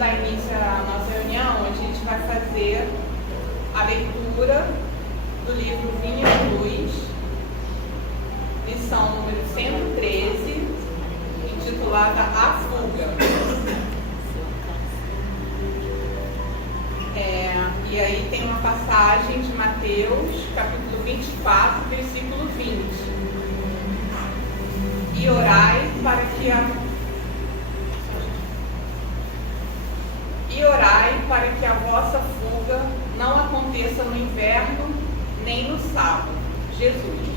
dar início à nossa reunião, a gente vai fazer a leitura do livro Vinho e Luz, lição número 113, intitulada A Fuga. E aí tem uma passagem de Mateus, capítulo 24, versículo 20. E orai para que a vossa fuga não aconteça no inverno nem no sábado. Jesus.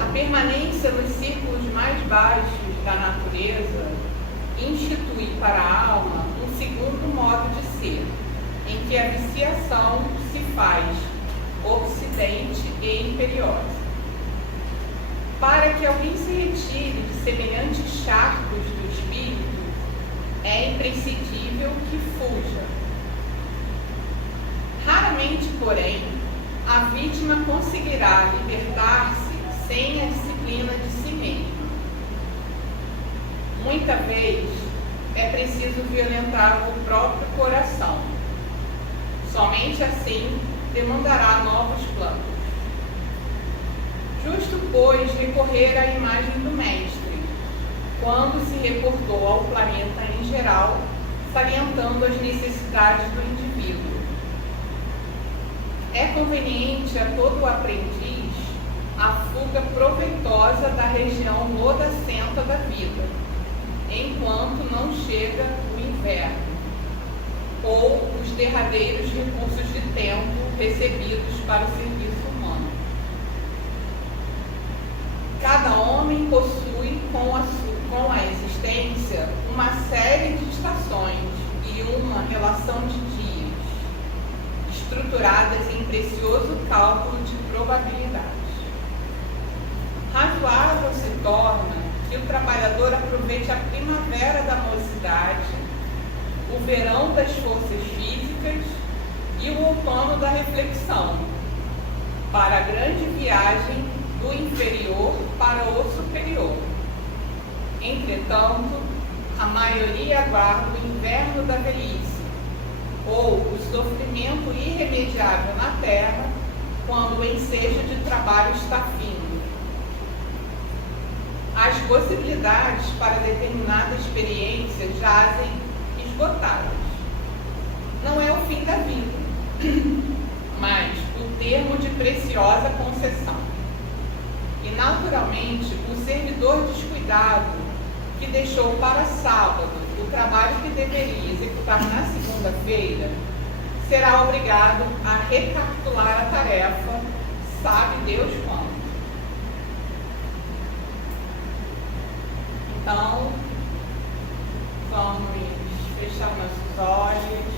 A permanência nos círculos mais baixos da natureza institui para a alma um segundo modo de ser, em que a viciação se faz obsidente e imperiosa. Para que alguém se retire de semelhantes charcos do espírito, é imprescindível que fuja. Raramente, porém, a vítima conseguirá libertar-se sem a disciplina de si mesma. Muita vez é preciso violentar o próprio coração. Somente assim demandará novos planos. Justo, pois, recorrer à imagem do Mestre, quando se reportou ao planeta em geral, salientando as necessidades do indivíduo. É conveniente a todo aprendiz a fuga proveitosa da região lodacenta da vida, enquanto não chega o inverno, ou os derradeiros recursos de tempo recebidos para o serviço humano. Cada homem possui com a existência uma série de estações e uma relação de dias, estruturadas em precioso cálculo de probabilidades. Razoável se torna que o trabalhador aproveite a primavera da mocidade, o verão das forças físicas e o outono da reflexão, para a grande viagem do inferior para o superior. Entretanto, a maioria aguarda o inverno da velhice, ou o sofrimento irremediável na terra, quando o ensejo de trabalho está findo. As possibilidades para determinada experiência jazem esgotadas. Não é o fim da vida, mas o termo de preciosa concessão. E, naturalmente, o servidor descuidado, que deixou para sábado o trabalho que deveria executar na segunda-feira, será obrigado a recapitular a tarefa, sabe Deus quando. Então, vamos fechar nossos olhos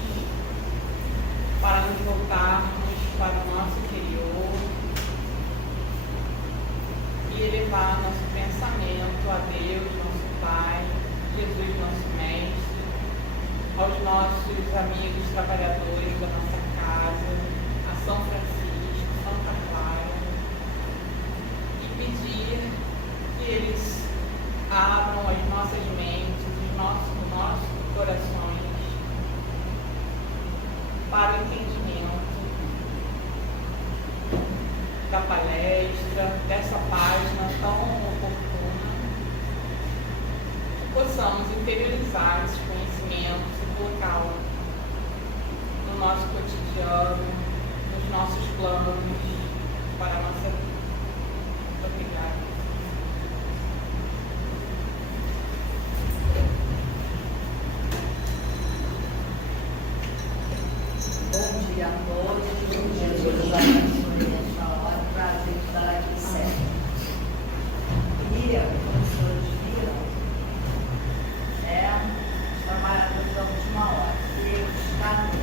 para nos voltarmos para o nosso interior e elevar nosso pensamento a Deus, nosso Pai, Jesus, nosso Mestre, aos nossos amigos trabalhadores da nossa casa, a São Francisco, Santa Clara, e pedir que eles abram as nossas mentes, os nossos corações para o entendimento da palestra, dessa página tão oportuna, que possamos interiorizar esses conhecimentos e colocá-los no nosso cotidiano, nos nossos planos para a nossa vida. Obrigada. Bom dia a todos, Jesus abençoe nesta hora, prazer estar aqui sempre. E, como os senhores viram, os trabalhadores da última hora, ele está no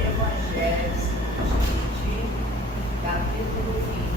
Evangelho segundo o Espiritismo, capítulo 20.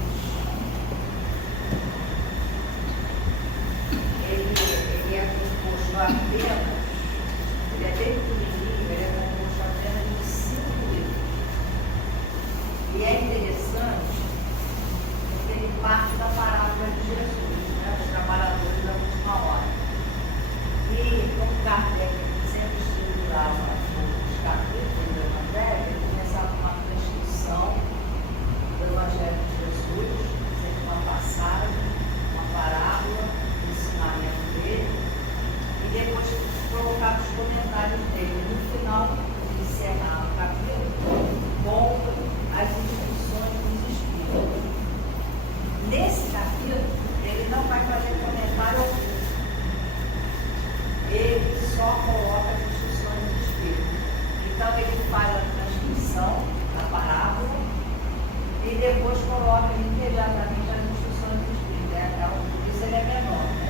imediatamente as instruções do Espírito, né? Por isso ele é menor, né?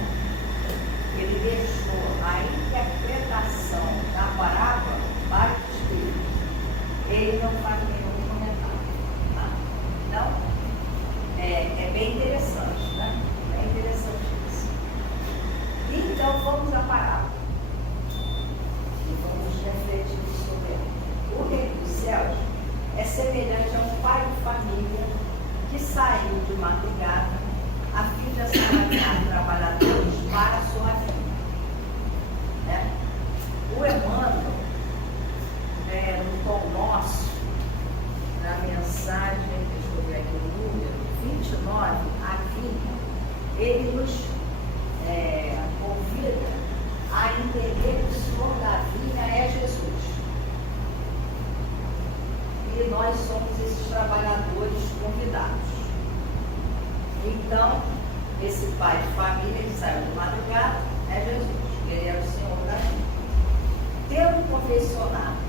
Ele deixou a interpretação da parábola para o Espírito. Ele não faz nenhum comentário. Tá? Então, é bem interessante, né? É interessante isso. Então, vamos à parábola. E vamos refletir sobre ela. O reino dos céus é semelhante a um pai de família que saiu de madrugada a fim de assalariar trabalhadores para a sua vida. Né? O Emmanuel, no tom nosso, na mensagem, deixa eu ver aqui o número, 29 a 20, ele nos convida a entender que o Senhor da vinha é Jesus. E nós somos esses trabalhadores convidados. Então, esse pai de família que saiu de madrugada é Jesus, ele é o Senhor da vida. Tendo convencionado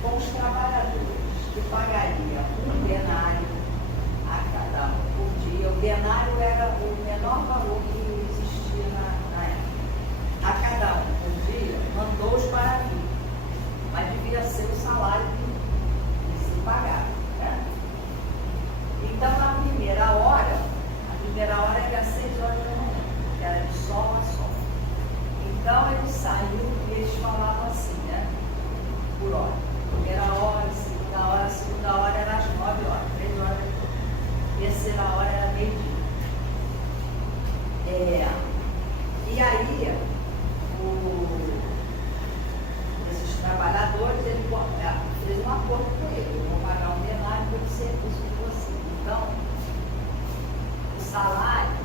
com os trabalhadores que pagaria um denário a cada um por dia, o denário era o menor valor que existia na época. A cada um por dia, mandou-os para vir, mas devia ser o salário que se pagava. Né? Então, na primeira hora era às 6 horas da manhã, que era de sol a sol. Então, ele saiu e eles falavam assim, né? Por hora. Primeira hora, segunda hora era às 9 horas, 3 horas depois. Terceira hora era meio-dia. E aí, esses trabalhadores, ele fez um acordo com ele, vão pagar um denário pelo serviço de você. Então, o salário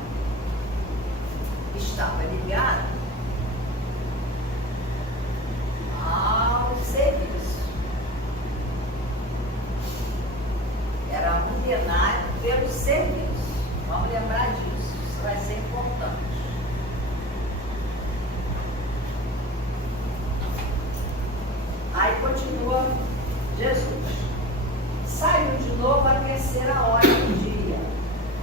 estava ligado ao serviço. Era um denário pelo serviço. Vamos lembrar disso, isso vai ser importante. Aí continua Jesus. Saiu de novo à terceira hora do dia,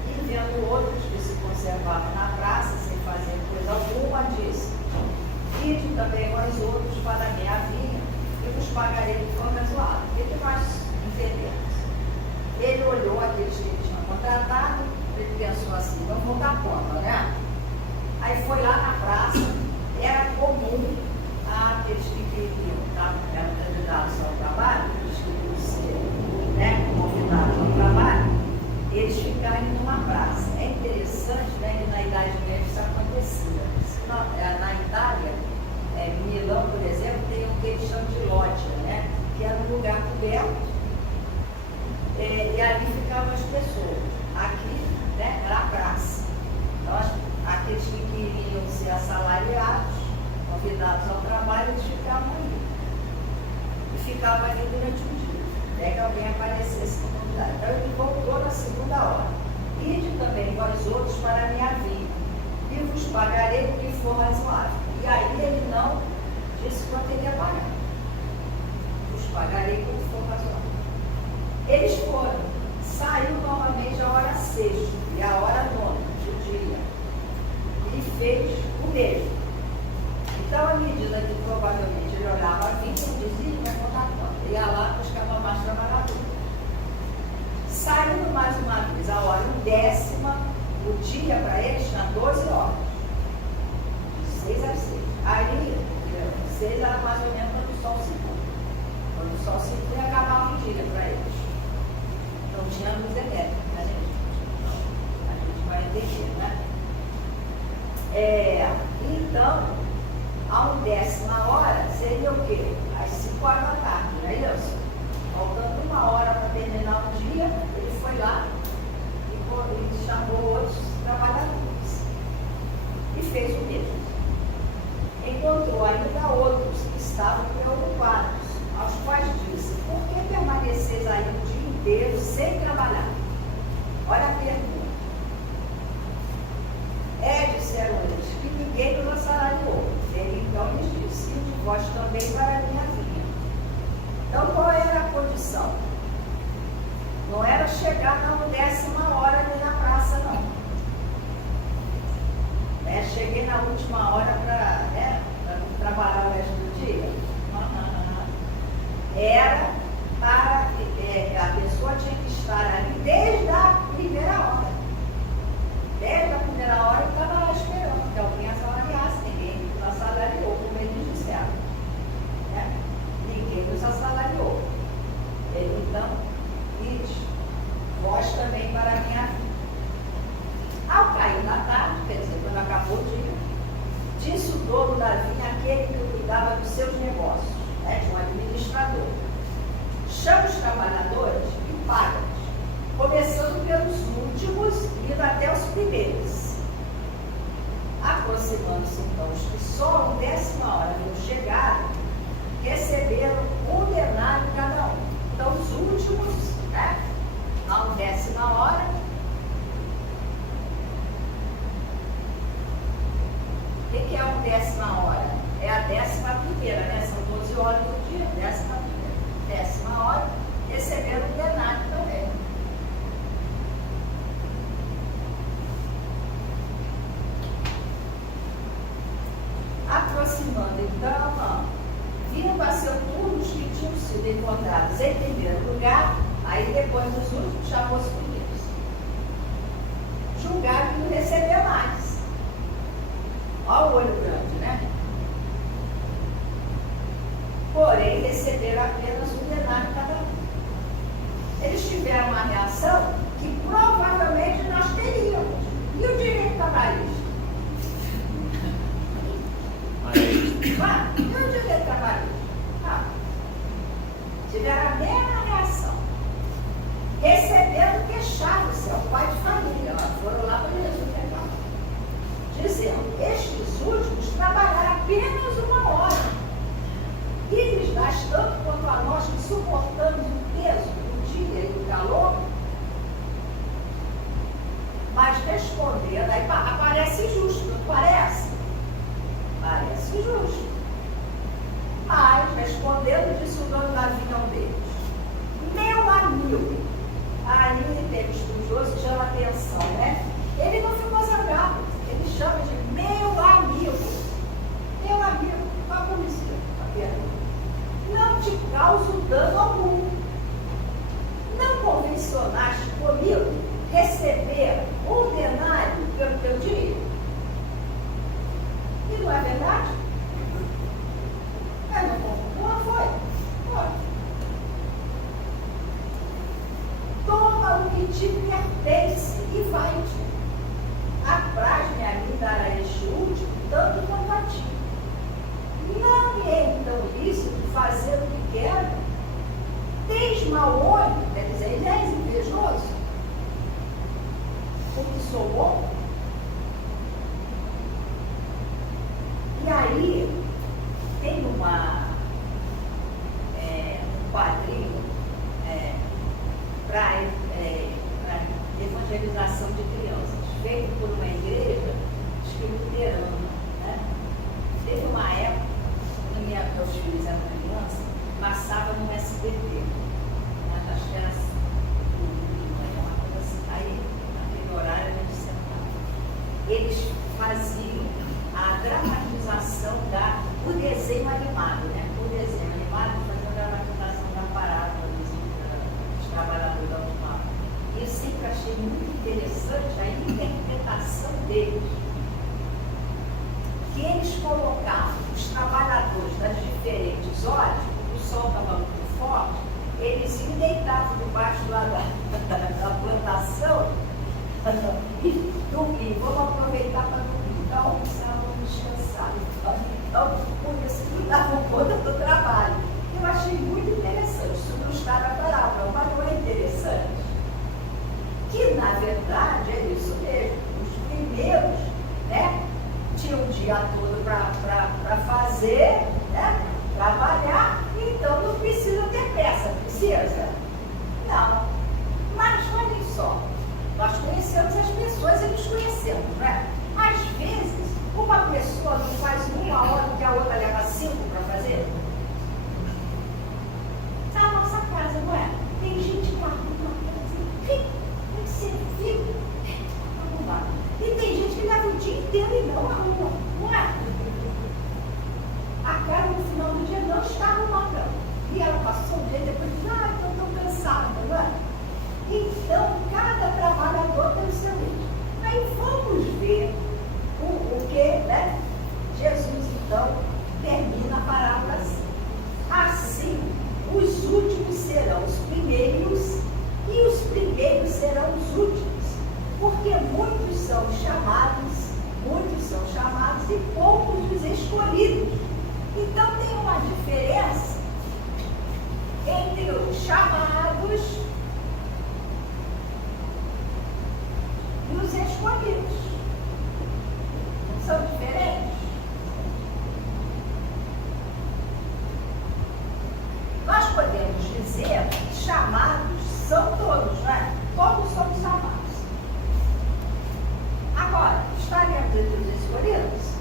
e vendo outros que se conservavam na praça, sem fazer coisa alguma, disse: ide também vós outros para a minha vinha, e vos pagarei de forma razoável. O que nós entendemos? Ele olhou aqueles que ele tinha contratado, ele pensou assim: vamos dar conta, né? Aí foi lá na praça, era comum aqueles que queriam, eram candidatos ao trabalho, eles queriam ser convidados ao trabalho, eles ficarem numa praça. É interessante, né, que na Idade Média isso acontecia. Na Itália, em Milão, por exemplo, tem o que eles chamam de loggia, né, que era um lugar coberto, e ali ficavam as pessoas. Aqui, né, era a praça. Então, aqueles que queriam ser assalariados, convidados ao trabalho, eles ficavam ali. E ficavam ali durante o dia, até que alguém aparecesse como convidado. Então ele voltou na segunda hora. Ide também vós outros para a minha vinha, e vos pagarei o que for razoável. E aí ele não disse quanto ele ia pagar. Vos pagarei o que for razoável. Eles foram. Saiu novamente a hora sexta e a hora nona do dia, e fez o mesmo. Então, à medida que provavelmente ele olhava a vinha, ele dizia: vai contar quanto? Ia lá, buscava mais trabalhador. Saindo mais uma vez a hora 10ª, o dia para eles tinha 12 horas, de 6 às 6. Aí, 6 era mais ou menos quando o sol se põe. Quando o sol se põe, acabava o dia para eles. Não tinha luz elétrica, né, gente? A gente vai entender, né? Então, a 10ª hora seria o quê? Às 5 horas da tarde, não é isso? Faltando 1 hora para terminar o dia, ele foi lá e chamou outros trabalhadores. E fez o mesmo. Encontrou ainda outros que estavam preocupados, aos quais disse: por que permaneceis aí o dia inteiro sem trabalhar? Olha a pergunta. Disseram eles, que ninguém nos assalariou. Ele então lhes disse: e de vós também para a minha vinha. Então, qual era a condição? Não era chegar na 10ª hora ali na praça, não. Cheguei na última hora para trabalhar o resto do dia. Era para a pessoa tinha que estar ali desde a primeira hora. Desde a primeira hora eu estava lá esperando que alguém assalariasse. Ninguém nos assalariou, como eles disseram. Ninguém nos assalariou. Ele então diz, vós também para a minha vida. Ao cair da tarde, quer dizer, quando acabou o dia, disse o dono da vinha aquele que cuidava dos seus negócios, de um administrador. Chama os trabalhadores e paga-os, começando pelos últimos e indo até os primeiros. Aproximando-se então os que só a 10ª hora haviam chegado, receberam um denário cada um. Então os últimos, a 10ª hora, o que é a 10ª hora? É a 11ª, são 12 horas do dia, 10ª hora, receberam um denário também. Aproximando então, vindo a seu turno os que tinham sido encontrados em primeiro lugar, aí depois dos últimos chamou os primeiros. Julgaram que não recebeu mais. Olha o olho grande, né? Porém, receberam apenas um denário cada um. Eles tiveram uma reação que provavelmente nós teríamos. E o direito trabalhista? E o direito trabalhista? Tiveram a mesma reação. Recebendo queixados, é o pai de família. Foram lá para Jesus pegar. Dizendo, estes últimos trabalharam apenas 1 hora. E lhes dás tanto quanto a nós que suportamos o peso do dia e do calor. Mas respondendo, aí parece justo, não parece? Parece justo. Mas respondendo, disse o dono da vinha a um deles, meu amigo, aí o termo estudioso chama atenção, né? Ele não ficou zangado, ele chama de meu amigo. Meu amigo, qual a comissão? Não te causo dano algum. Não convencionaste comigo receber um denário pelo teu direito? E não é verdade? Não foi. Toma o que te pertence e vai-te. Apraz-me a mim dar a este último tanto quanto a ti. Não me é então lícito fazer o que quero? Tens mau olho, quer dizer, ele és invejoso, porque sou bom. E aí, tem um quadrinho para evangelização de crianças, feito por uma igreja, acho que luterana, né? Teve uma época, quando meus filhos eram crianças, passava no SBT, né? Acho que era uma coisa assim, aí naquele horário a gente sentava. Eles faziam a dramatização do desenho animado, né? O desenho animado fazia a dramatização da parábola dos trabalhadores da automata. E eu sempre achei muito interessante a interpretação deles. Que eles colocavam os trabalhadores das diferentes horas, o sol estava muito forte, eles se deitavam debaixo da plantação e dormiam. Vamos aproveitar para dormir. Então, almoçavam descansados. Então, por isso que davam conta do trabalho. Eu achei muito interessante. Isso não está na parábola, mas não é interessante? Que, na verdade, é isso mesmo. Os primeiros, né? Tinha o dia todo para fazer, né? Trabalhar, então não precisa ter pressa, precisa? Não. Mas olhem só, nós conhecemos as pessoas e nos conhecemos, né? Às vezes, uma pessoa não faz 1 hora que a outra leva 5 para fazer. Na nossa casa, não é? Tem gente que arruma diferença entre os chamados e os escolhidos. Não são diferentes? Nós podemos dizer que chamados são todos, não é? Todos somos chamados. Agora, estaremos entre os escolhidos?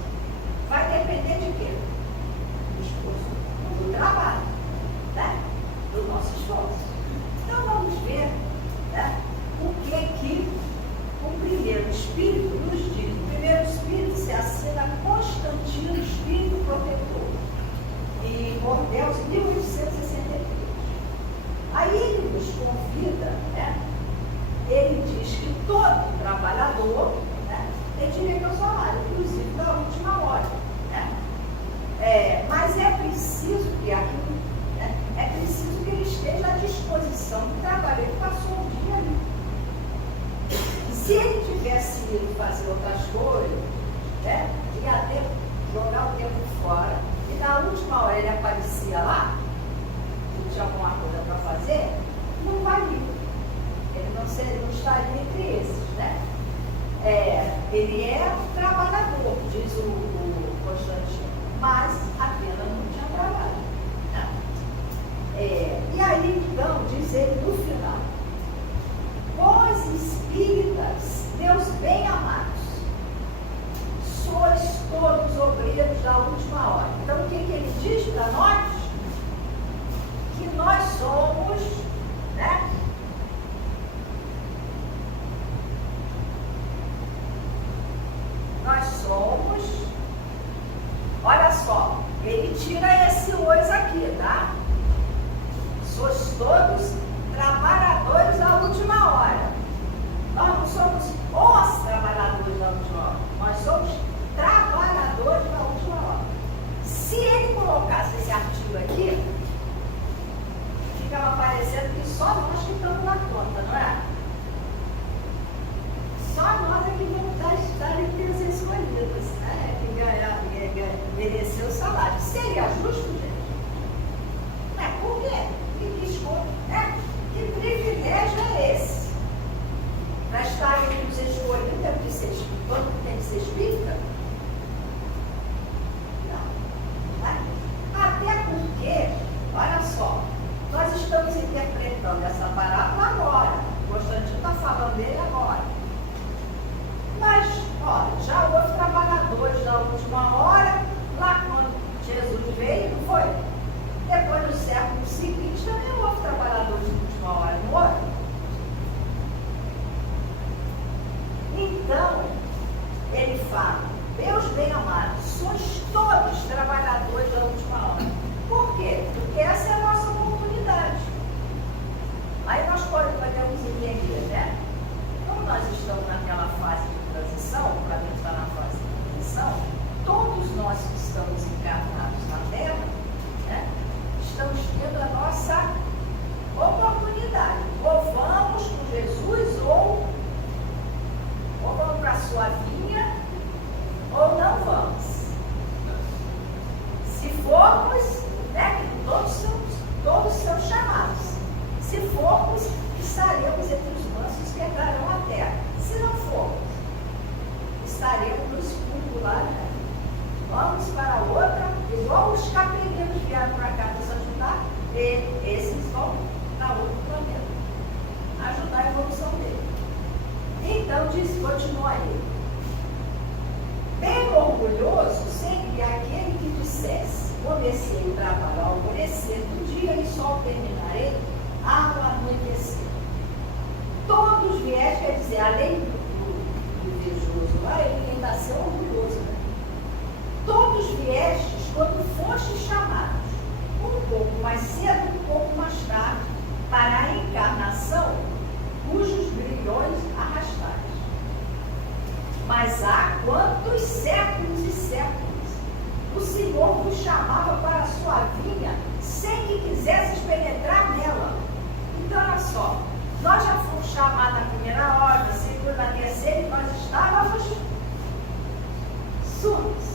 Vai depender de quê? Do esforço, do trabalho, né? Do nosso esforço. Então vamos ver, né? O que o primeiro Espírito nos diz. O primeiro Espírito se assina Constantino, Espírito Protetor, em Bordeaux, em 1863. Aí ele nos convida, né? Ele diz que todo trabalhador, né, tem direito ao salário, inclusive da última hora. Né? Mas é preciso que aquilo, né, é preciso que ele esteja à disposição do trabalho. Ele passou o dia ali. Se ele tivesse ido fazer outras coisas, né, ia ter jogar o tempo fora, e na última hora ele aparecia lá, e tinha alguma coisa para fazer, não valia. Ele não estaria entre esses, né? Ele é um trabalhador, diz o Constantino, mas apenas não tinha trabalho. Né? E aí, então, diz ele no final: vós espíritas, meus bem-amados, sois todos obreiros da última hora. Então, o que ele diz para nós? Que nós somos, né? Nós somos, olha só, ele tira esse "os" aqui, tá? Sois todos trabalhadores da última hora. Nós não somos os trabalhadores da última hora, nós somos trabalhadores da última hora. Se ele colocasse esse artigo aqui, ficava parecendo que só nós que estamos na conta, não é? Só nós é que vamos estar entre os escolhidos, né? Que merecer o salário. Seria justo, gente? Né? Por quê? Que escolha, né? Que privilégio é esse? Para estar entre os escolhidos, tem que ser espírita? Não. Né? Até porque, olha só, nós estamos interpretando essa parábola agora. O Constantino está falando dele agora. Mas, olha, já houve trabalhadores da última hora, lá quando Jesus veio, não foi? Depois, no século seguinte, também houve trabalhadores da última hora, não houve? Então, ele fala: meus bem-amados, sois todos trabalhadores da última hora. Por quê? Porque essa é a nossa oportunidade. Aí nós podemos entender, né? Como nós estamos naquela fase de transição, o planeta está na fase de transição, todos nós que estamos encarnados na Terra, né, estamos tendo a nossa oportunidade. Ou vamos com Jesus, ou vamos para a sua vinha, ou não vamos. Se formos, né, todos são chamados. Se formos, estaremos entre os mansos que herdarão a terra. Se não formos, estaremos no escuro lá, né? Vamos para outra, igual os capelinos vieram para cá para se ajudar, esses vão para outro planeta, ajudar a evolução dele. Então, continua aí: bem orgulhoso seria aquele que dissesse: comecei o trabalho ao alvorecer do dia e só terminarei ao anoitecer. Todos viés, quer dizer, além do invejoso lá, ele ainda ser orgulhoso, né? Todos viestes quando fostes chamados, um pouco mais cedo, um pouco mais tarde, para a encarnação, cujos grilhões arrastaste. Mas há quantos séculos e séculos o Senhor vos chamava para a sua vinha, sem que quisesses penetrar nela. Então, olha só, nós já fomos chamados na primeira hora, na segunda, na terceira, e nós estávamos surdos,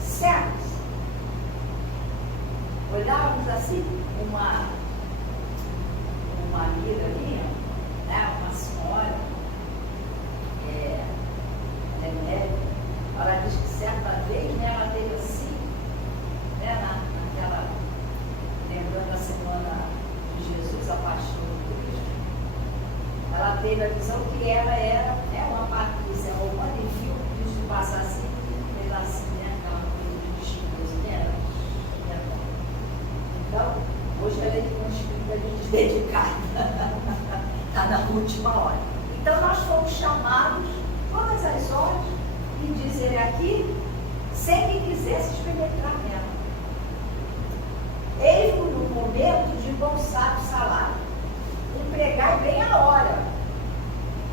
cegos. olhávamos assim, uma amiga minha, né, uma senhora, ela diz que certa vez, né, ela teve assim, né, naquela, lembrando a semana de Jesus, a paixão de Cristo, ela teve a visão que ela era, né, uma patrícia romana e viu Cristo passar assim, fez assim, né, aquela coisa de discurso, né? Então, hoje ela é uma espírita dedicada, está na última hora. Então, nós fomos chamados todas as horas, e diz ele aqui, sem que quisesse penetrar nela. Eis-vos no momento de embolsar o salário. Empregai bem a hora.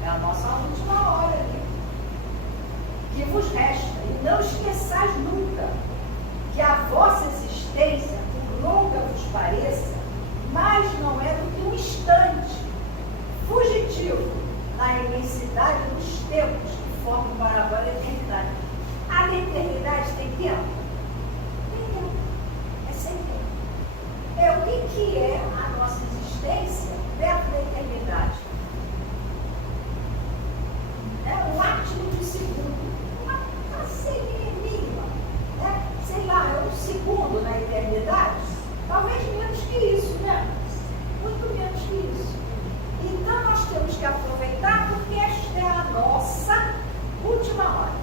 É a nossa última hora aqui. Que vos resta. E não esqueçais nunca que a vossa existência, por longa vos pareça, mais não é do que um instante fugitivo na imensidade dos tempos que formam para agora a eternidade. A eternidade tem tempo? Tem tempo. É sem tempo. O que é a nossa existência perto da eternidade? É um átimo de segundo. Uma seria mínima. Né? Sei lá, é um segundo na eternidade? Talvez menos que isso, né? Muito menos que isso. Então nós temos que aproveitar porque esta é a nossa última hora.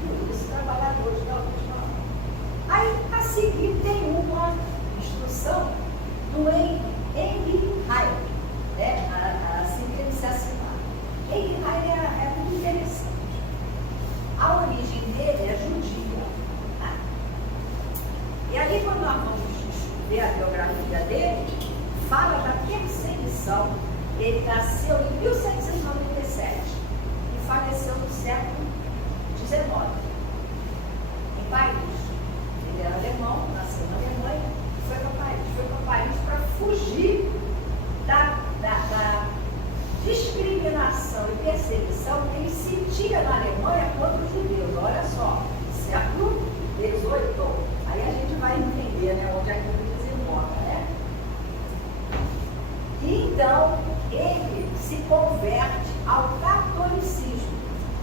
Por isso, trabalhadores da última hora. Aí, a seguir, tem uma instrução do Henry Heine, né? Assim que ele se assinava. Henry Heine é muito interessante. A origem dele é judia. Né? E aí, quando nós vamos ver a biografia dele, fala da perseguição. Ele nasceu em 1797 e faleceu no século XIX, em Paris. Ele era alemão, nasceu na Alemanha, foi para Paris para fugir da discriminação e perseguição que ele sentia na Alemanha contra os judeus. Olha só, século XVIII. Aí a gente vai entender, né, onde é que ele desemboca, né? E então, ele se converte ao catolicismo,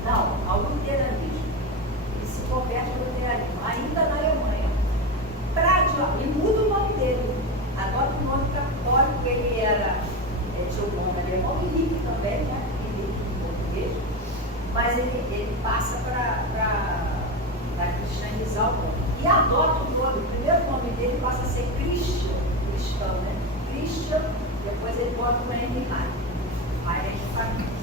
não, ao luteranismo. Ele se converte ao luteranismo, ainda na Alemanha. E muda o nome dele, adota o nome católico. Ele tinha o nome alemão, Henrique também, né? Henrique em português, mas ele passa para cristianizar o nome. E adota o nome, o primeiro nome dele passa a ser Christian, cristão, né? Christian, depois ele bota o Henry Heine. Aí é de família.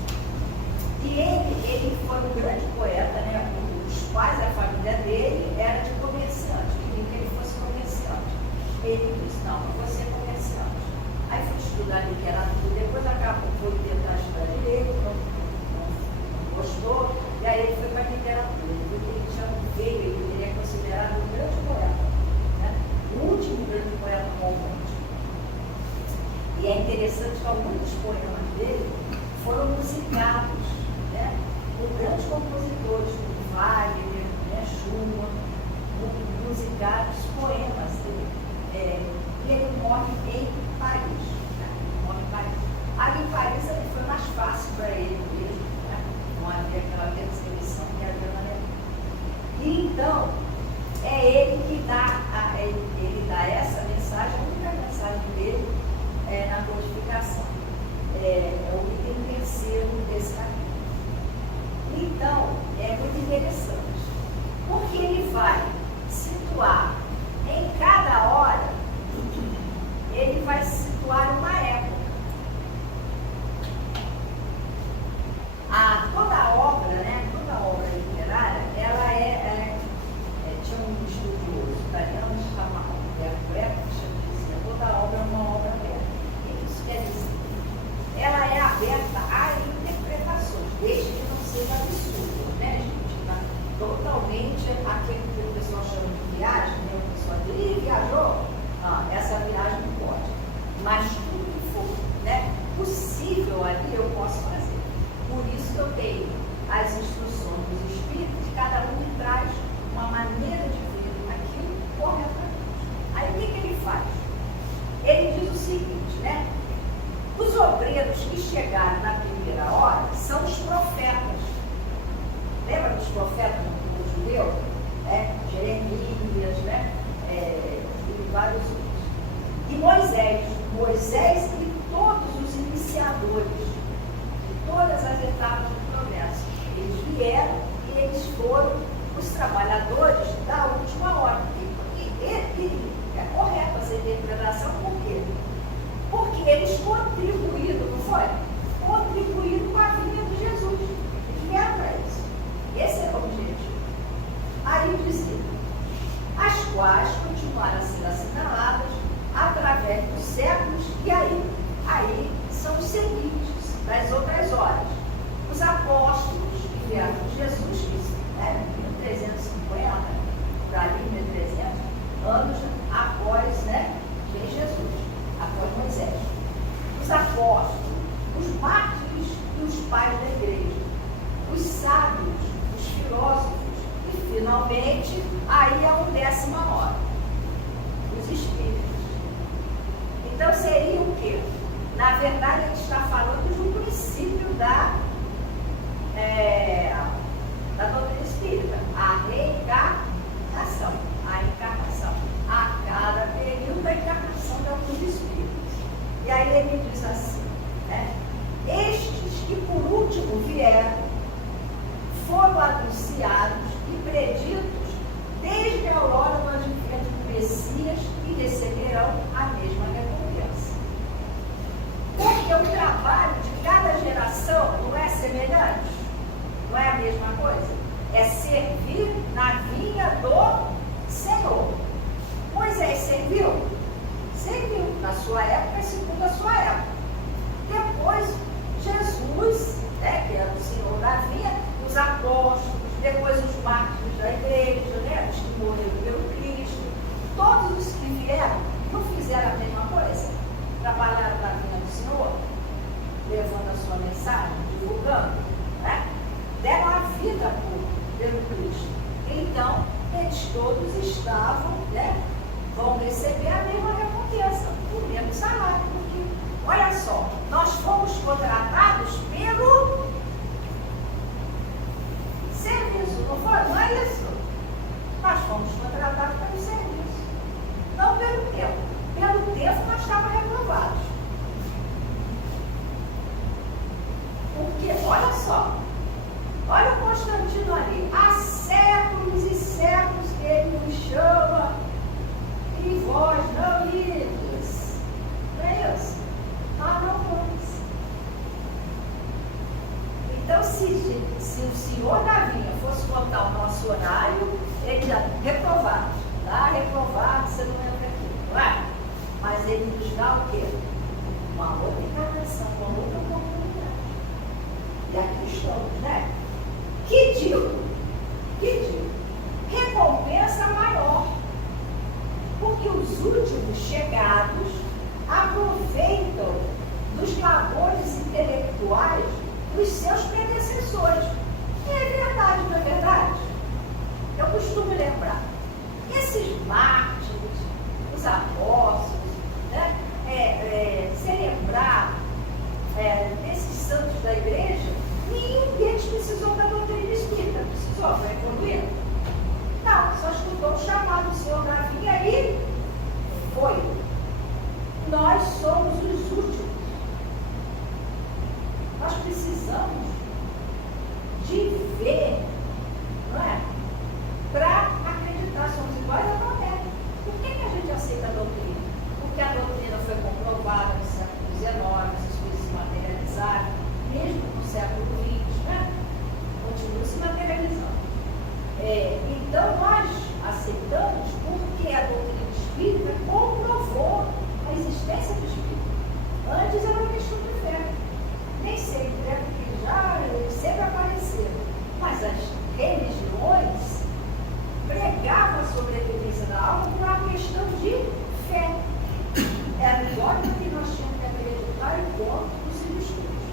E ele foi um grande poeta, né? Os pais, a família dele era de comerciante, queriam que ele fosse comerciante. Ele disse, não vou ser comerciante. Aí foi estudar literatura, depois foi tentar estudar direito, não gostou, e aí ele foi para a literatura. Ele já veio, ele é considerado um grande poeta, né? O último grande poeta romântico. E é interessante que alguns dos poemas dele foram musicados, né, por grandes compositores, como Wagner, né, Schumann, musicados poemas dele. E ele morre em Paris. Né? Ali em Paris foi mais fácil para ele mesmo, né? Não havia aquela perseguição que havia na Alemanha. E então, é ele que ele dá essa mensagem, a única mensagem dele na codificação. É o item terceiro desse capítulo. Então, é muito interessante, porque ele vai situar em cada hora, ele vai situar uma época. Toda obra, né, toda obra literária, ela os que chegaram na primeira hora são os profetas. Lembra dos profetas do povo judeu? Jeremias, e vários outros. E Moisés e todos os iniciadores de todas as etapas do progresso. Eles vieram e eles foram os trabalhadores da última hora. E é correta essa interpretação, por quê? Porque eles contribuíram, não foi? Contribuíram com a vinda de Jesus. Eles vieram para isso. Esse é o objetivo. Aí dizia, as quais continuaram a ser assinaladas através dos séculos, e aí são os seguintes, das outras horas. Os apóstolos que vieram com Jesus, que 1350, por ali, 1300 anos após Jesus, após Moisés. Os apóstolos, os mártires e os pais da igreja, os sábios, os filósofos, e finalmente, aí a 10ª hora, os espíritos. Então seria o quê? Na verdade, a gente está falando de um princípio da doutrina espírita, a reencarnação, a encarnação, a cada período da encarnação de alguns espíritos. E aí ele diz assim, estes que por último vieram, foram anunciados e preditos desde a aurora do advento do Messias e receberão a mesma recompensa. Porque o trabalho de cada geração não é semelhante? Não é a mesma coisa? É servir na vinha do Senhor. Moisés serviu? Serviu na sua época e segundo a sua época. Depois, Jesus, que era o Senhor da vinha, os apóstolos, depois os mártires da igreja, os que morreram pelo Cristo, todos os que vieram não fizeram a mesma coisa? Trabalharam na vinha do Senhor, levando a sua mensagem, divulgando, deram a vida pelo Cristo. Então, eles todos estavam, vão receber a mesma recompensa, o mesmo salário. Porque, olha só, nós fomos contratados pelo serviço, não foi? Não é isso? Nós fomos contratados pelo serviço, não pelo tempo. Pelo tempo nós estávamos reprovados. Porque, olha só, olha o Constantino ali, há séculos e séculos que ele nos chama e vós não ides. Não é isso? Nós não vamos. Então, se o senhor da vinha fosse botar o nosso horário, ele já reprovado. Tá reprovado, você não vai ver tudo, não é? Mas ele nos dá o quê? Uma outra encarnação, uma outra oportunidade. E aqui estamos, Que digo? Recompensa maior. Porque os últimos chegados aproveitam dos labores intelectuais dos seus predecessores. E é verdade, não é verdade? Eu costumo lembrar. Esses mártires, os apóstolos, se lembrar desses santos da igreja, nenhum deles precisou da doutrina espírita. Precisou para evoluir? Não, só escutou o chamado do Senhor da vinha e foi. Nós somos os últimos. Nós precisamos de ver, não é? Para acreditar, somos iguais a Tomé. Por que a gente aceita a doutrina? Porque a doutrina foi comprovada no século XIX, essas coisas se materializaram, mesmo no século XX, continua se materializando. Então nós aceitamos porque a doutrina espírita comprovou a existência do espírito. Antes era uma questão de fé. Nem sempre, porque eles sempre apareceram. Mas as religiões pregavam a sobrevivência da alma por uma questão de fé. Era o dogma que nós tínhamos que acreditar enquanto os estudos.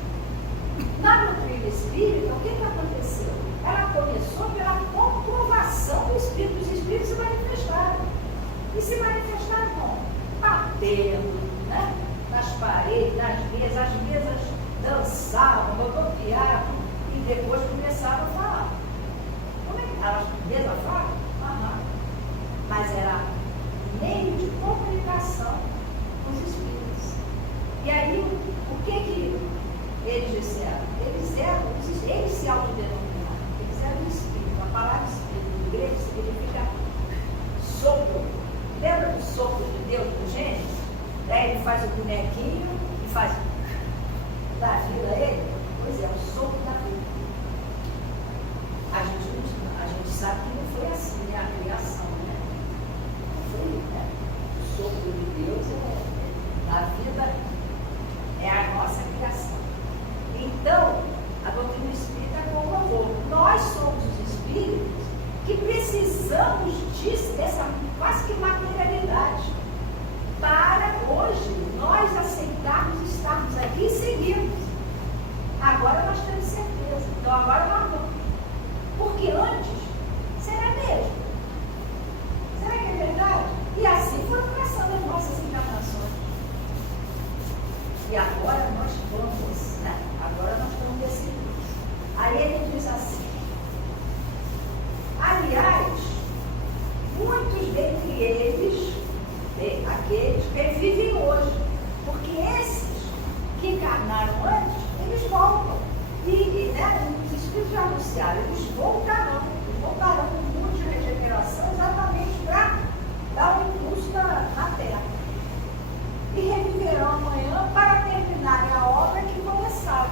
Na doutrina espírita, o que aconteceu? Ela começou pela comprovação do espírito. Os espíritos se manifestaram. E se manifestaram como? Batendo, nas paredes, nas mesas, as mesas dançavam, rodopiavam e depois começaram a falar. Como é que elas mesmas falam? Mas era meio de comunicação com os espíritos. E aí, o que eles disseram? Eles se autodenominaram. Eles eram espíritos. A palavra espírito em grego significa sopro. Lembra do sopro de Deus no Gênesis? Daí ele faz o bonequinho e faz da vida a ele. Pois é, o sopro da vida. A gente sabe que não foi assim, né? A criação, né? Não foi, né? O sopro de Deus a vida é a nossa criação. Então, a doutrina espírita comprovou. Nós somos os espíritos que precisamos disso, dessa quase que materialidade, para hoje nós aceitarmos estarmos aqui e seguirmos. Agora nós temos certeza. Então agora nós vamos. Porque antes, será mesmo? Será que é verdade? E assim foram passando as nossas encarnações. E agora nós vamos, né? Agora nós estamos decididos. Aí ele diz assim. Aliás, muitos dentre eles, aqueles que vivem hoje, porque esses que encarnaram antes, eles voltam. Né, os espíritos já anunciaram, eles voltarão no mundo de regeneração exatamente para dar um impulso na Terra. E reviverão amanhã para terminarem a obra que começaram.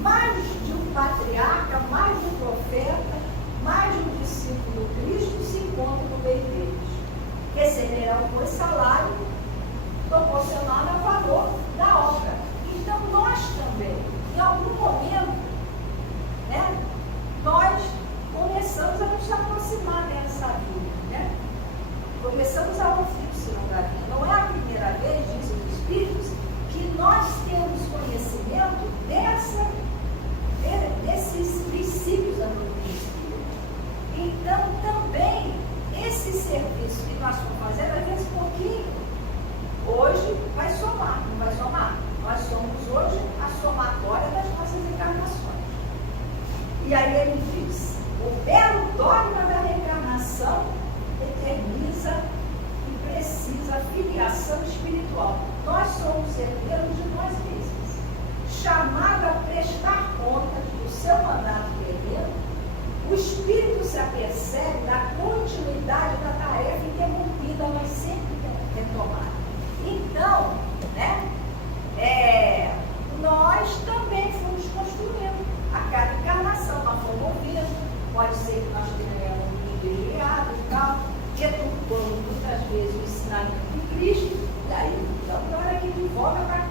Mais de um patriarca, mais de um profeta, mais de um discípulo do Cristo se encontram no meio deles. Receberão por salário proporcional ao valor da obra. Então nós também, em algum momento, né, nós começamos a nos aproximar dessa vida, né? Começamos a ouvir o Senhor da vida. Não é a primeira vez, dizem os Espíritos, que nós temos conhecimento desses princípios da doutrina espírita. Então, também, esse serviço que nós estamos fazendo, às vezes pouquinho, hoje vai somar, não vai somar? Nós somos hoje a somatória das nossas encarnações. E aí ele diz, o belo dogma da reencarnação eterniza e precisa filiação espiritual. Nós somos herdeiros de nós mesmos, chamados a prestar contas do seu mandato terreno. O espírito se apercebe da continuidade da tarefa interrompida, mas sempre retomada. Então, né, nós também fomos construindo a cada encarnação, nós fomos ouvindo. Pode ser que nós tenhamos desviado e tal, deturpando muitas vezes o ensinamento de Cristo, e aí então na hora que de volta para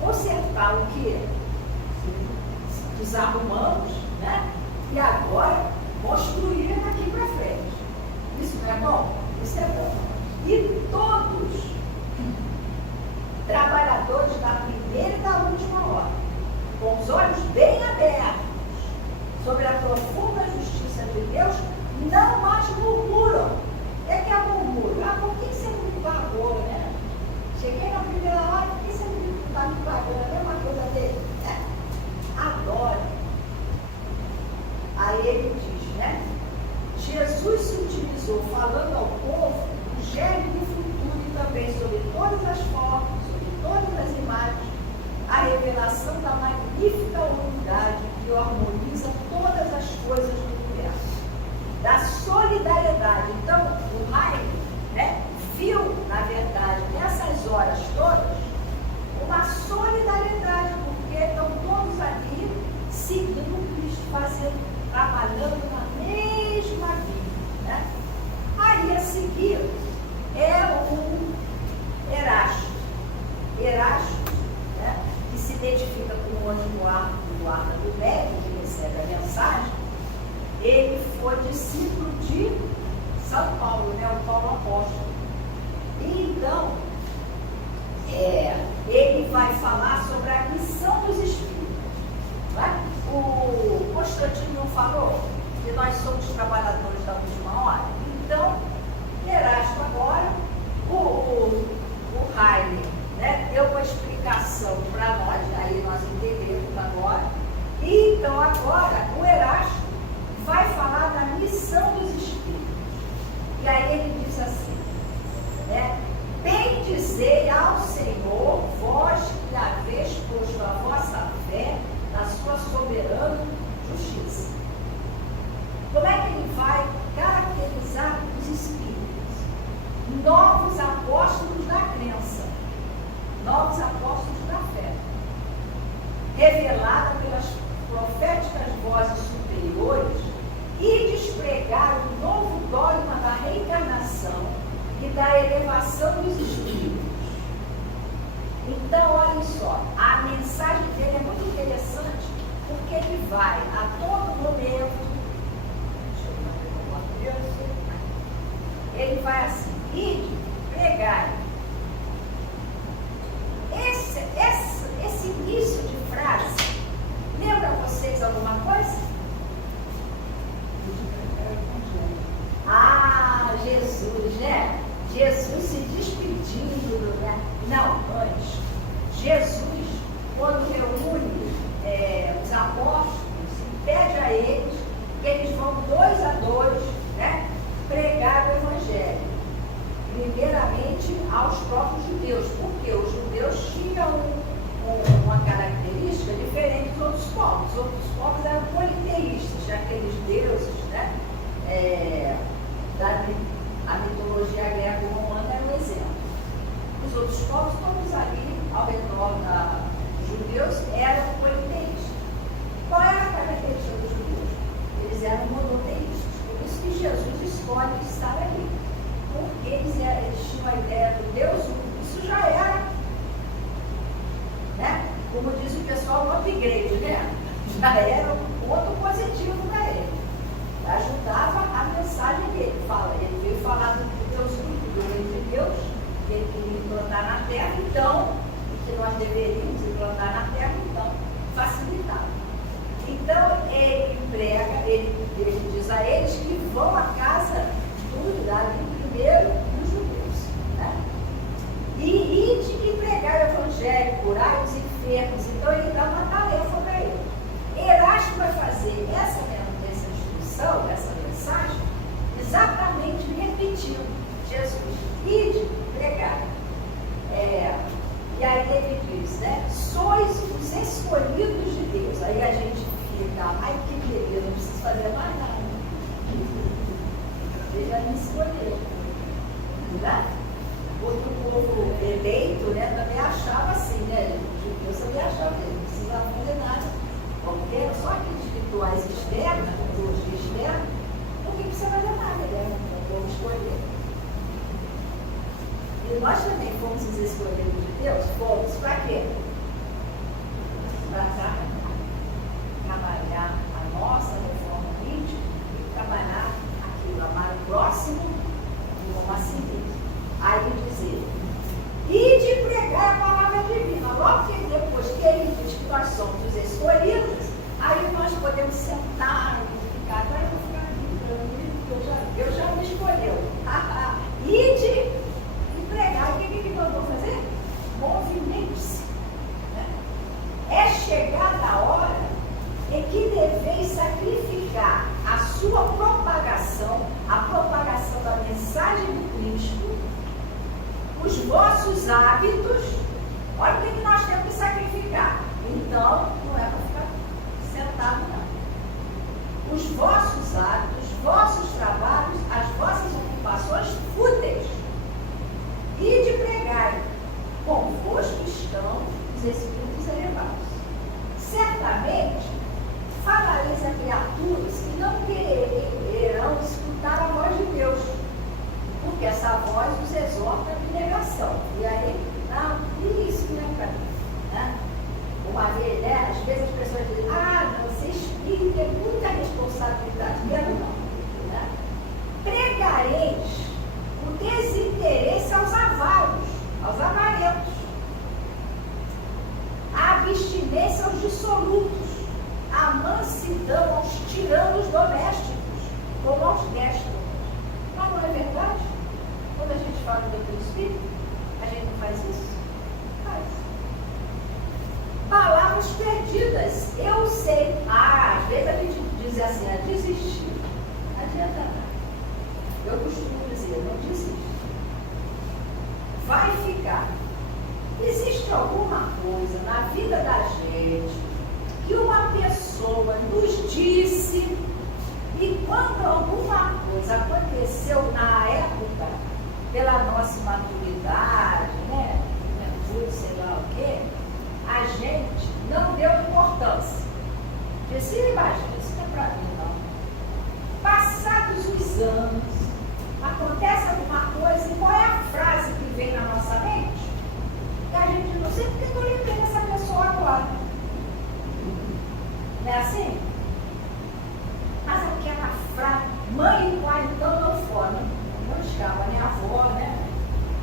consertar o que desarrumamos, né? E agora construir daqui para frente. Isso não é bom? Isso é bom. E todos trabalhadores da primeira e da última hora, com os olhos bem abertos sobre a profunda justiça de Deus, não mais murmuram. O que é murmúrio? Por que você não me pagou, né? Cheguei na primeira hora, por que você não está me pagando? A mesma coisa dele. Adora. Aí ele diz, né? Jesus se utilizou, falando ao povo, do gênero do futuro e também sobre todas as formas, sobre todas as imagens, a revelação da magnífica unidade que harmoniza todas as coisas do universo, da solidariedade. Então, o Heine, né, viu, na verdade, nessas horas todas, uma solidariedade, porque estão todos ali seguindo Cristo, trabalhando na mesma vida, né? Aí a seguir é o Erasto, né, que se identifica com o anjo guarda do médico que recebe a mensagem. Ele foi discípulo de São Paulo, né, o Paulo Apóstolo. E então, ele vai falar sobre a missão dos espíritos. Né? O Constantino não falou que nós somos trabalhadores da última hora? Então, Erasto agora, o Heine assim, né? Bendizei ao Senhor, vós que haveis posto a vossa fé na sua soberana justiça. Como é que ele vai caracterizar os espíritos? Novos apóstolos da crença, novos apóstolos da fé, revelada pelas proféticas vozes superiores, e despregar o novo dogma da reencarnação e da elevação dos espíritos. Então, olhem só, a mensagem dele é muito interessante, porque ele vai a todo momento, ele vai assim, ide, pregai. Esse início de frase, lembra vocês alguma coisa? Ah, Jesus, né? Jesus se despedindo, né? Não, antes. Jesus, quando reúne os apóstolos, pede a eles que eles vão 2 a 2, né? Pregar o Evangelho. Primeiramente aos próprios judeus, porque os judeus tinham uma característica diferente dos outros povos. Os outros povos eram politeístas, aqueles deuses, né? A mitologia greco-romana é um exemplo. Os outros povos, todos ali ao redor dos judeus, eram politeístas. Qual era a característica dos judeus? Eles eram monoteístas. Por isso que Jesus escolhe estar ali. Porque eles tinham a ideia do Deus único. Isso já era, né? Como diz o pessoal, um upgrade, né? Já era um ponto positivo para ele. Ajudava a mensagem dele. Ele veio falar do Deus único, do reino de Deus, que ele queria implantar na terra, então, e que nós deveríamos implantar na terra, então, facilitava. Então, ele prega, ele diz a eles que vão à casa do primeiro dos judeus, né? E de pregar o evangelho, curar os enfermos. Então, ele dá uma tarefa para ele. Erasto vai fazer essa instrução, essa mensagem, exatamente repetindo Jesus, ide pregar. E aí ele diz, né? Sois os escolhidos de Deus. Aí a gente fica, ai que beleza, não preciso fazer mais nada. Ele já me escolheu. Né? Outro povo eleito, né, também achava assim, né? Os judeus também achavam que não precisava fazer nada. Porque era só aqueles rituais externos, a teologia externa, não precisa fazer nada, né? Então vamos escolher. E nós também fomos os escolhidos de Deus? Fomos para quê? Para trabalhar a nossa reforma íntima e trabalhar aquilo, amar o próximo como a si mesmo. Aí dizer, e de pregar a palavra divina. Logo que depois que ele diz que nós somos os escolhidos, aí nós podemos sentar e ficar, agora eu vou ficar aqui, eu já me escolheu. E de pregar, o que nós vamos fazer? Movimente-se. Né? É chegada a hora em que deveis sacrificar a sua propagação, a propagação da mensagem do Cristo, os vossos hábitos. Olha o que nós temos que sacrificar. Então, não é para ficar sentado, não. Os vossos hábitos, os vossos trabalhos, as vossas ocupações fúteis. E de pregar, convosco estão os espíritos elevados. Certamente, falareis a criaturas que não quererão escutar a voz de Deus, porque essa voz os exorta à abnegação. E aí, não, isso não é para mim. Né? Uma vez, né, às vezes as pessoas dizem, não, ser espírita é muita responsabilidade. Não. Né? Pregareis o desinteresse aos avaros, aos avarentos, a abstinência aos dissolutos, a mansidão aos tiranos domésticos, como aos déspotas. Mas não é verdade? Quando a gente fala do doutor Espírito, a gente não faz isso? Faz. Palavras perdidas, eu sei. Às vezes a gente diz assim, desistir. Não adianta nada. Eu costumo dizer, você não desiste. Vai ficar. Existe alguma coisa na vida da gente que uma pessoa nos disse, e quando alguma coisa aconteceu na época, pela nossa maturidade, né? Juventude, sei lá o quê, a gente não deu importância. Disse, imagina, isso não é para mim, não. Passados os anos, acontece alguma coisa, e qual é a frase que vem na nossa mente? Que a gente não sei porque eu lembrei dessa pessoa agora. Não é assim? Mas aquela frase, mãe e pai então não foram. Não escapa, nem a avó, né?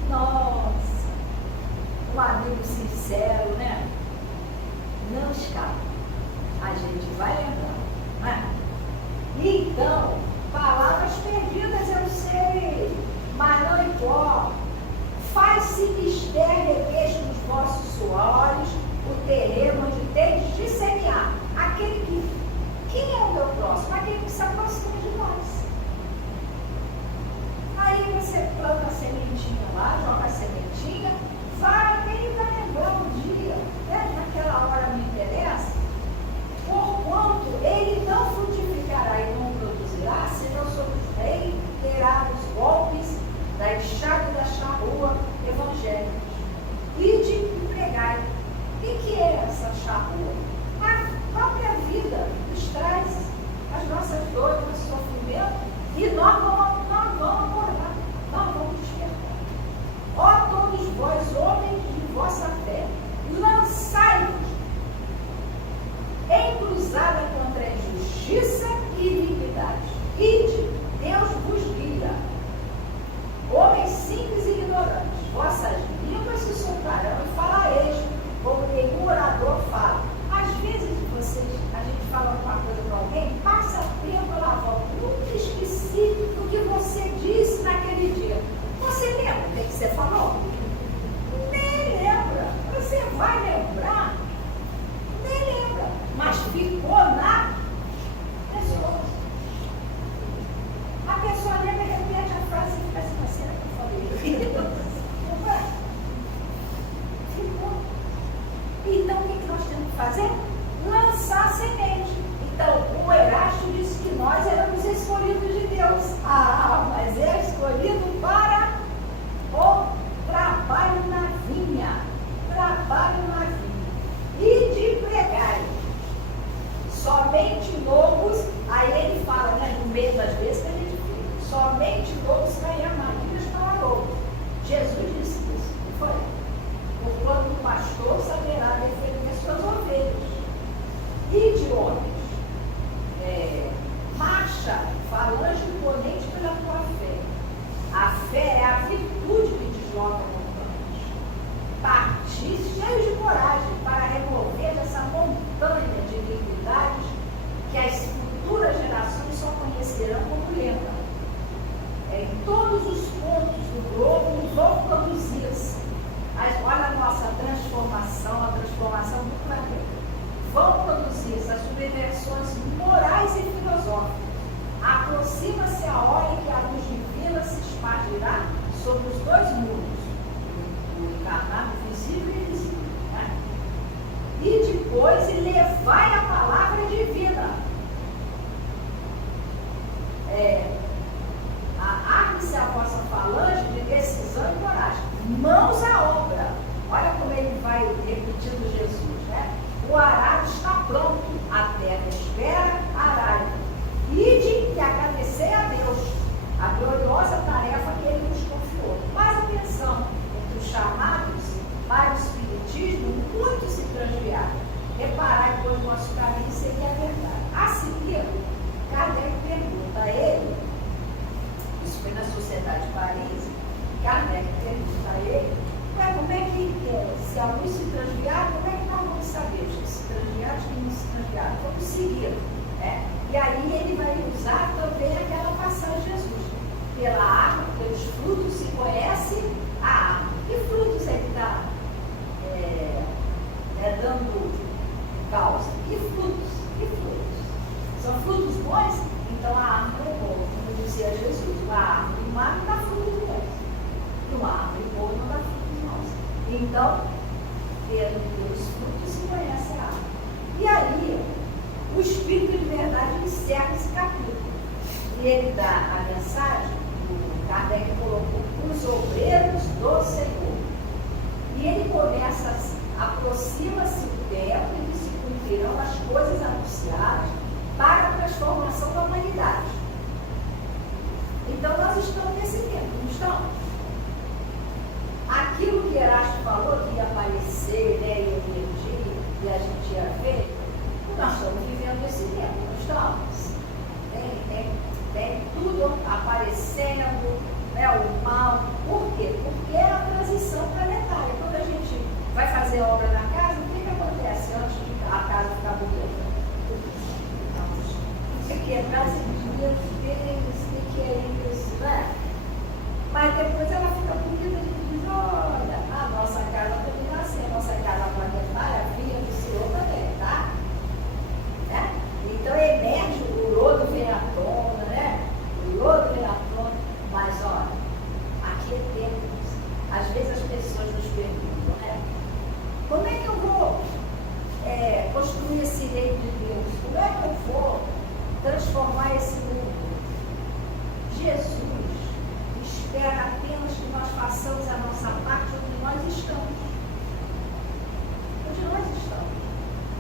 Nossa, um amigo sincero, né? Não escapa. A gente vai lembrar, né? Então, palavras perdidas eu sei, mas não importa. Faz-se mistério nos vossos olhos o terreno onde tendes de semear. Aquele que, quem é o meu próximo? Aquele que se aproxima de nós. Aí você planta a sementinha lá, joga a sementinha, ele vai lembrar um dia, né? Naquela hora me interessa, porquanto ele não frutificará e não produzirá, senão sobre os reiterados golpes da enxada e da charrua evangélicos. Ide e pregai. O que é essa charrua? A própria vida nos traz as nossas dores, nosso sofrimento, e nós vamos acordar, nós vamos despertar. Ó todos vós, homens de vossa fé, lançai-vos em cruzada contra a injustiça e iniquidade. Ide, Deus vos guia. Homens simples e ignorantes, vossas línguas se soltarão e falareis, como nenhum orador fala. Às vezes a gente fala alguma coisa para alguém, passa tempo, ela volta. Nunca esqueci o que você disse naquele dia. Você lembra o que você falou? Nem lembra. Você vai lembrar? Nem lembra. Mas ficou na pessoa. A pessoa lembra e repete a frase e fica assim, mas será que eu falei? Não é? Ficou. Então o que nós temos que fazer? Lançar semente. Então, o Erasto disse que nós éramos escolhidos de Deus. Mas é escolhido para o trabalho na vinha. Trabalho na vinha. E de pregar. Somente lobos, aí ele fala, né, no meio das vezes que a gente fica, somente lobos caem armadilhas para lobos. Jesus disse isso, não foi? Porquanto o pastor saberá defender suas ovelhas. E de homens, marcha, falange imponente pela tua fé. A fé é a virtude que desloca montanhas. Partir cheio de coragem para remover essa montanha de iniquidades que as futuras gerações só conhecerão como lenda. Em todos os pontos do globo vão produzir-se. Olha a nossa transformação, a transformação do planeta. Vão produzir-se as subversões morais e filosóficas. Aproxima-se a hora em que a luz divina se espargirá sobre os dois mundos, o encarnado visível e invisível. Né? E depois levai a palavra divina. Arme-se a vossa falange de decisão e coragem. Mãos à obra. Olha como ele vai repetindo Jesus, né? O arado está pronto, a terra espera arado. Ide e agradecei a Deus a gloriosa tarefa que ele nos confiou. Mas atenção, entre os chamados para o espiritismo, muitos se transviaram. Reparai, pois, nosso caminho e seguir a verdade. A seguir, Kardec pergunta a ele, isso foi na Sociedade de Paris, Kardec pergunta a ele, como é que, se alguns se transviaram, como é que nós vamos saber? Os que se transviaram, os que não se transviaram? Vamos seguir. Né? E aí ele vai usar também aquela passagem de Jesus. Pela árvore, pelos frutos se conhece a árvore. Que frutos é que está dando causa? Que frutos? Que frutos? São frutos bons? Então a árvore é boa. Como dizia Jesus, a árvore má não dá fruto Então, pelos frutos se conhece a árvore. E aí, o Espírito de verdade encerra esse capítulo. E ele dá a mensagem, o Kardec colocou, os obreiros do Senhor. E ele começa assim: aproxima-se o tempo em que se cumprirão as coisas anunciadas para a transformação da humanidade. Então nós estamos nesse tempo, não estamos? Aquilo que Erasto falou que ia aparecer, né, ia emergir, e a gente ia ver, nós estamos vivendo esse tempo, não estamos? Tem tudo aparecendo, né, o mal. Por quê? Porque é a transição planetária. Quando a gente vai fazer obra na casa, o que acontece antes de a casa ficar bonita? Tem que quebrar esse dinheiro, tem que ir isso, né? Mas depois ela fica bonita e diz: olha, a nossa casa também é assim, a nossa casa planetária, a filha do Senhor também, tá? Né? Então emerge, o lodo vem à tona, né? O lodo vem à tona, mas olha, aqui é tempo. Às vezes as pessoas nos perguntam, né? Como é que eu vou construir esse reino de Deus? Como é que eu vou transformar esse mundo? Jesus espera apenas que nós façamos a nossa parte onde nós estamos. Onde nós estamos.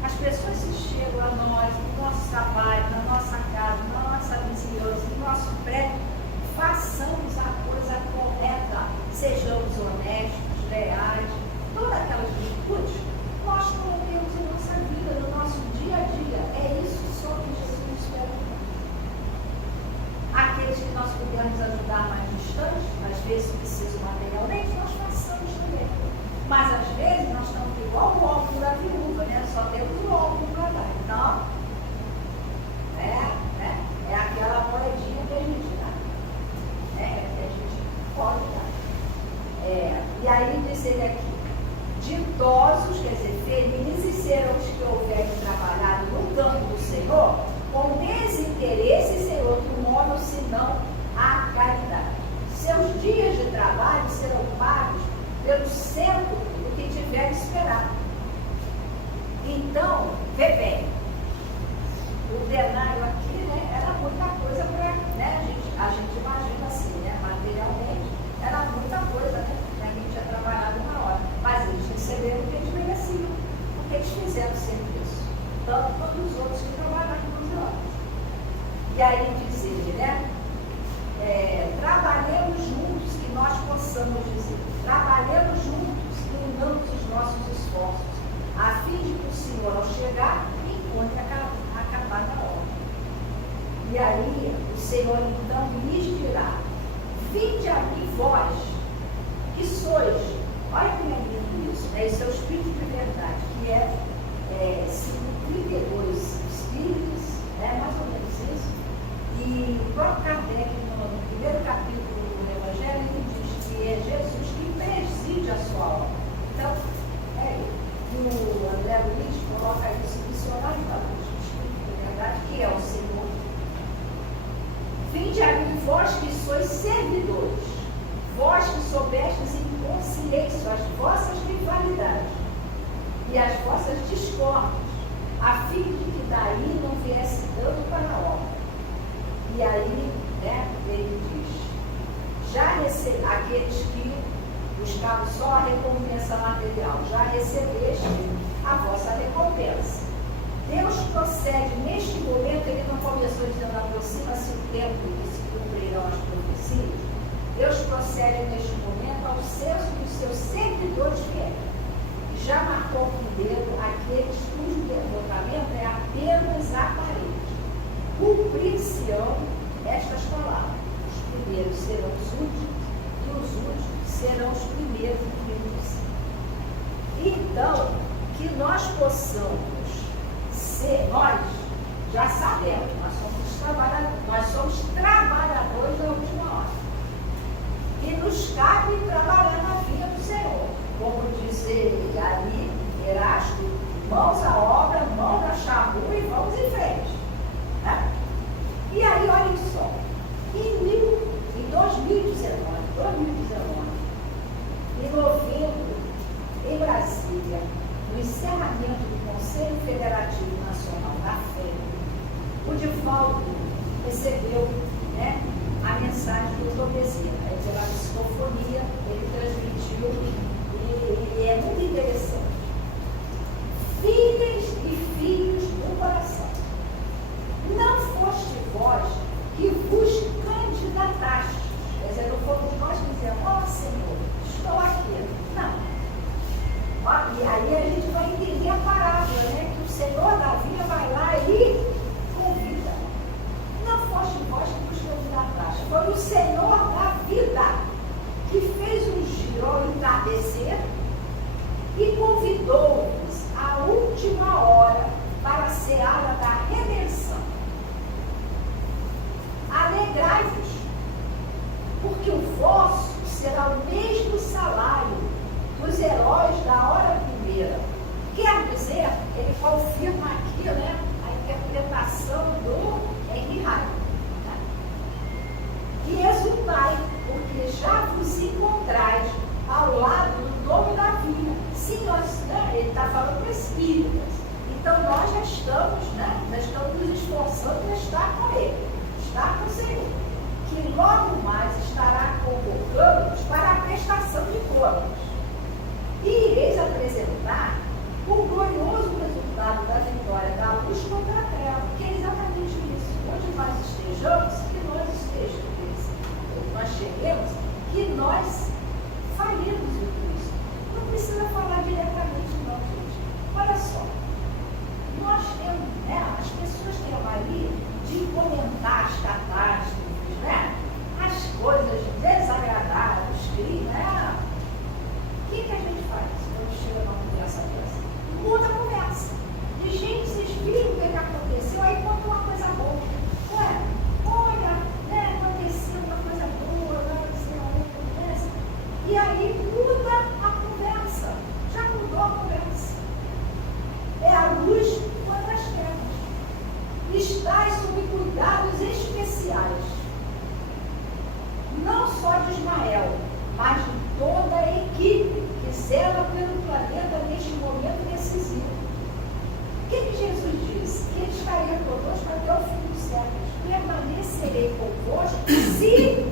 As pessoas se chegam a nós, no nosso trabalho, na nossa casa, na nossa vizinhança, no nosso prédio. Façamos a coisa correta, sejamos honestos, leais, todas aquelas virtudes nós colocamos em nossa vida, no nosso dia a dia. É isso só que Jesus espera de nós. Aqueles que nós pudermos ajudar mais distantes, às vezes precisam materialmente, nós façamos também. Mas às vezes nós estamos igual o óculos da viúva, né? Só temos o óculos para dar. Então, é aquela moedinha que a gente dá. Que a gente pode dar. E aí diz ele aqui: ditosos, quer dizer, felizes serão os que houverem trabalhado no campo do Senhor, com desinteresse sem outro modo, senão a caridade. Seus dias de trabalho serão pagos pelo centro do que tiver esperado. Então, vê bem, o denário aqui, né, era muita coisa para, né, a gente imagina assim, né, materialmente, era muita coisa, né, que a gente tinha trabalhado uma hora, mas eles receberam o que eles mereciam, porque eles fizeram sempre isso, tanto quanto os outros que trabalharam 12 horas. E aí diz ele, né, trabalhemos juntos, que nós possamos dizer, trabalhemos juntos e unamos os nossos esforços, a fim de que o Senhor, ao chegar, encontre acabada a obra. E aí o Senhor então lhes dirá: vinde a mim vós, que sois, olha que é lindo isso, né? Esse é o Espírito de verdade, que é 32 Espíritos, né? Mais ou menos isso. E o próprio Kardec, no primeiro capítulo do Evangelho, ele diz que é Jesus que preside a sua obra. Então, e o André Luiz coloca isso no dicionário da luz, o Espírito de verdade, que é o Senhor. Vinde a mim vós que sois servidores, vós que soubestes em silêncio as vossas rivalidades e as vossas discórdias, a fim de que daí não viesse dano para a obra. E aí, né, ele diz: aqueles que buscavam só a recompensa material, já recebeste a vossa recompensa. Deus procede neste momento, ele não começou dizendo: aproxima-se o tempo que se cumprirão as profecias. Deus procede neste momento ao censo dos seus servidores fiéis. Já marcou primeiro aqueles cujo devotamento é apenas aparente. Cumprir-se-ão estas palavras: os primeiros serão os últimos, e os últimos serão os primeiros e então, que nós possamos ser, nós já sabemos, nós somos trabalhadores da última hora. E nos cabe trabalhar na vida do Senhor. Como diz ele ali, Erasto, mãos à obra, mãos na charrua e vamos em frente. Né? E aí, olhem só, em 2019, em novembro, campos para a prestação de contas. E ireis apresentar o glorioso resultado da vitória da luz contra a treva, que é exatamente isso. Onde nós estejamos, que nós estejamos, nós cheguemos, que nós falhemos em Cristo. Não precisa falar diretamente, não, gente. Olha só, nós temos, né, as pessoas têm a mania de comentar as catástrofes, né, as coisas desagradáveis, né? O que a gente faz quando chega numa conversa dessa? Muda a conversa. E, gente, vocês viram o que aconteceu? Aí conta uma coisa boa. Ué, olha, né, aconteceu uma coisa boa, não sei o que acontece. E aí muda a conversa. Já mudou a conversa. É a luz contra as trevas. Estais sob cuidados especiais. Não só de Ismael, mas de toda a equipe que zela pelo planeta neste momento decisivo. O que Jesus disse? Que ele estaria conosco até o fim dos séculos. Permanecerei convosco se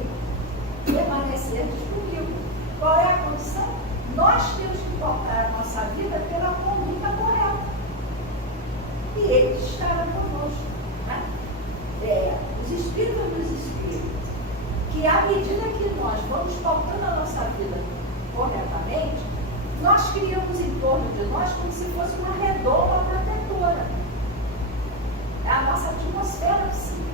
permanecerdes comigo. Qual é a condição? Nós temos que portar a nossa vida pela conduta correta. E ele estará conosco. Né? Os Espíritos dos Espíritos, que à medida que nós vamos pautando a nossa vida corretamente, nós criamos em torno de nós como se fosse uma redoma protetora. É a nossa atmosfera psíquica.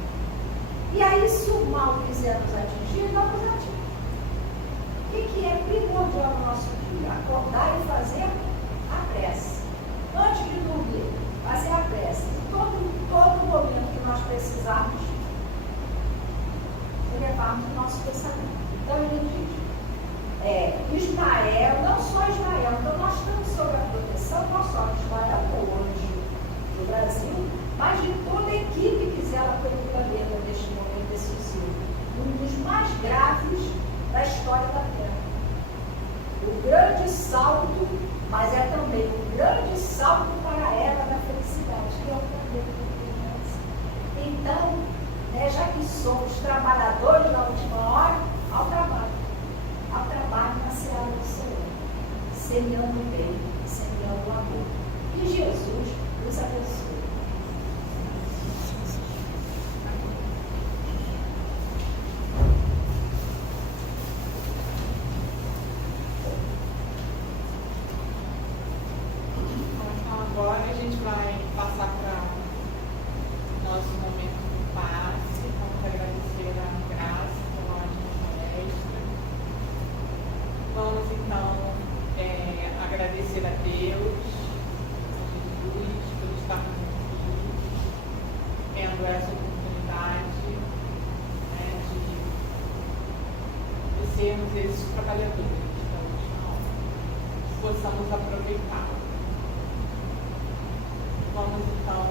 E aí, se o mal quiser nos atingir, não nos atinge. O que é primordial no nosso dia? Acordar e fazer a prece. Antes de dormir, fazer a prece. Todo momento que nós precisarmos levarmos o nosso pensamento. Então ele diz, Ismael, não só Ismael, então nós estamos sob a proteção, não só de Ismael, o anjo do Brasil, mas de toda a equipe que zela pelo planeta neste momento decisivo. Um dos mais graves da história da Terra. O grande salto, mas é também um grande salto para a era da felicidade, que é o planeta da criança. Então, já que somos trabalhadores na última hora, ao trabalho na seara do Senhor, semeando o bem, semeando o amor. Que Jesus nos abençoe. Então agora a gente vai passar para nosso momento do passe. Vamos agradecer a graça pela ótima palestra. Vamos então agradecer a Deus, a Jesus, por estarmos aqui, tendo essa oportunidade, né, de sermos esses trabalhadores da última hora, que possamos aproveitar. Vamos então